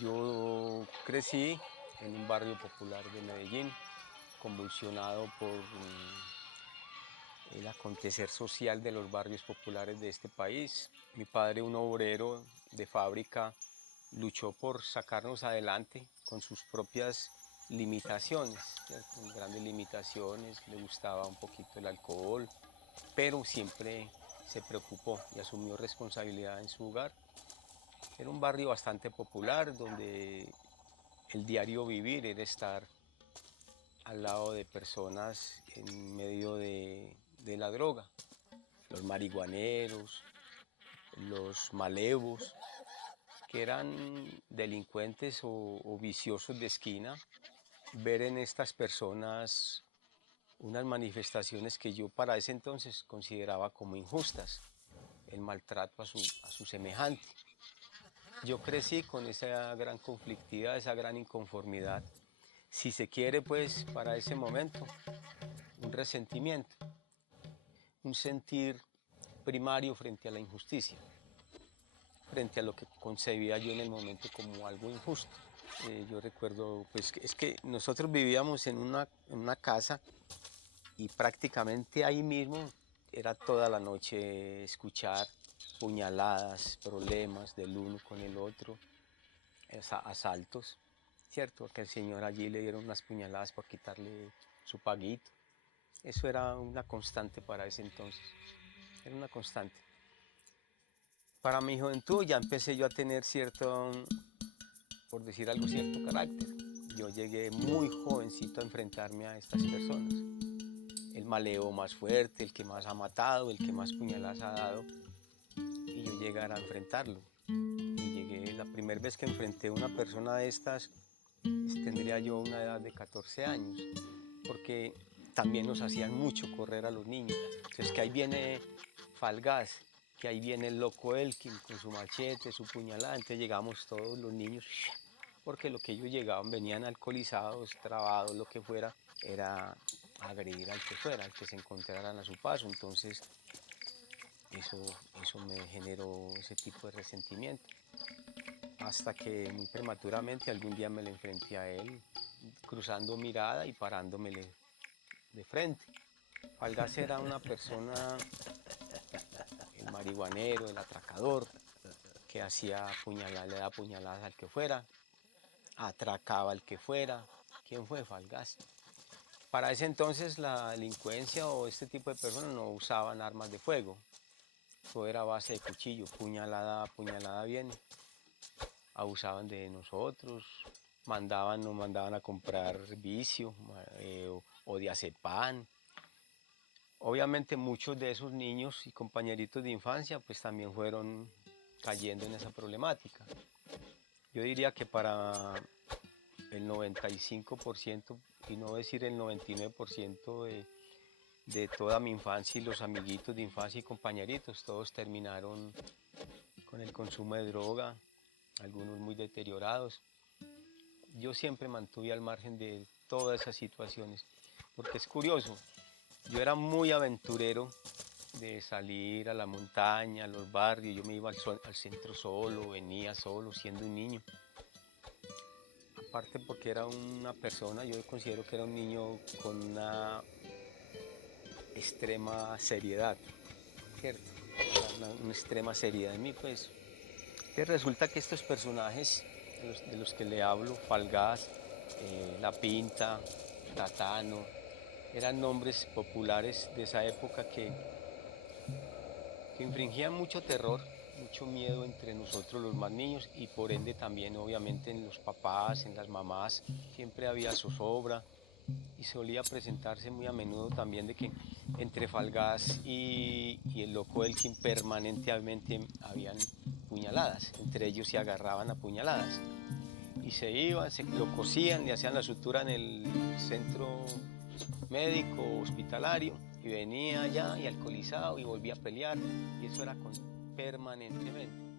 Yo crecí en un barrio popular de Medellín, convulsionado por el acontecer social de los barrios populares de este país. Mi padre, un obrero de fábrica, luchó por sacarnos adelante con sus propias limitaciones, ¿cierto? Grandes limitaciones, le gustaba un poquito el alcohol, pero siempre se preocupó y asumió responsabilidad en su hogar. Era un barrio bastante popular donde el diario vivir era estar al lado de personas en medio de la droga, los marihuaneros, los malevos, que eran delincuentes o viciosos de esquina. Ver en estas personas unas manifestaciones que yo para ese entonces consideraba como injustas, el maltrato a su semejante. Yo crecí con esa gran conflictividad, esa gran inconformidad, si se quiere, pues para ese momento, un resentimiento, un sentir primario frente a la injusticia, frente a lo que concebía yo en el momento como algo injusto. Yo recuerdo, pues es que nosotros vivíamos en una casa y prácticamente ahí mismo era toda la noche escuchar puñaladas, problemas del uno con el otro, asaltos, ¿cierto? Que al señor allí le dieron unas puñaladas por quitarle su paguito. Eso era una constante para ese entonces, era una constante. Para mi juventud ya empecé yo a tener cierto, por decir algo, cierto carácter. Yo llegué muy jovencito a enfrentarme a estas personas. El maleo más fuerte, el que más ha matado, el que más puñaladas ha dado, y yo llegar a enfrentarlo. Y llegué, la primera vez que enfrenté a una persona de estas, tendría yo una edad de 14 años, porque también nos hacían mucho correr a los niños. Entonces que ahí viene Falgás, que ahí viene el loco Elkin con su machete, su puñalada. Entonces llegamos todos los niños, porque lo que ellos llegaban venían alcoholizados, trabados, lo que fuera, era agredir al que fuera, al que se encontraran a su paso. Entonces eso, eso me generó ese tipo de resentimiento. Hasta que muy prematuramente algún día me le enfrenté a él, cruzando mirada y parándomele de frente. Falgás era una persona, el marihuanero, el atracador, que hacía puñaladas, le daba puñaladas al que fuera, atracaba al que fuera. ¿Quién fue Falgás? Para ese entonces la delincuencia o este tipo de personas no usaban armas de fuego. Todo era a base de cuchillo, puñalada, puñalada viene. Abusaban de nosotros, nos mandaban a comprar vicio o diazepam. Obviamente muchos de esos niños y compañeritos de infancia pues también fueron cayendo en esa problemática. Yo diría que para el 95% y no decir el 99% de toda mi infancia y los amiguitos de infancia y compañeritos, todos terminaron con el consumo de droga, algunos muy deteriorados. Yo siempre mantuve al margen de todas esas situaciones, porque es curioso, yo era muy aventurero de salir a la montaña, a los barrios, yo me iba al centro solo, venía solo, siendo un niño. Aparte porque era una persona, yo considero que era un niño con una extrema seriedad, ¿cierto? Una extrema seriedad en mí, pues. Que resulta que estos personajes de los que le hablo, Falgás, La Pinta, Tatano, eran nombres populares de esa época que infringían mucho terror, mucho miedo entre nosotros los más niños y por ende también obviamente en los papás, en las mamás, siempre había zozobra y solía presentarse muy a menudo también de que entre Falgás y el loco Elkin permanentemente habían puñaladas, entre ellos se agarraban a puñaladas y se iban, lo cosían, le hacían la sutura en el centro médico, hospitalario, y venía allá y alcoholizado y volvía a pelear, y eso era permanentemente.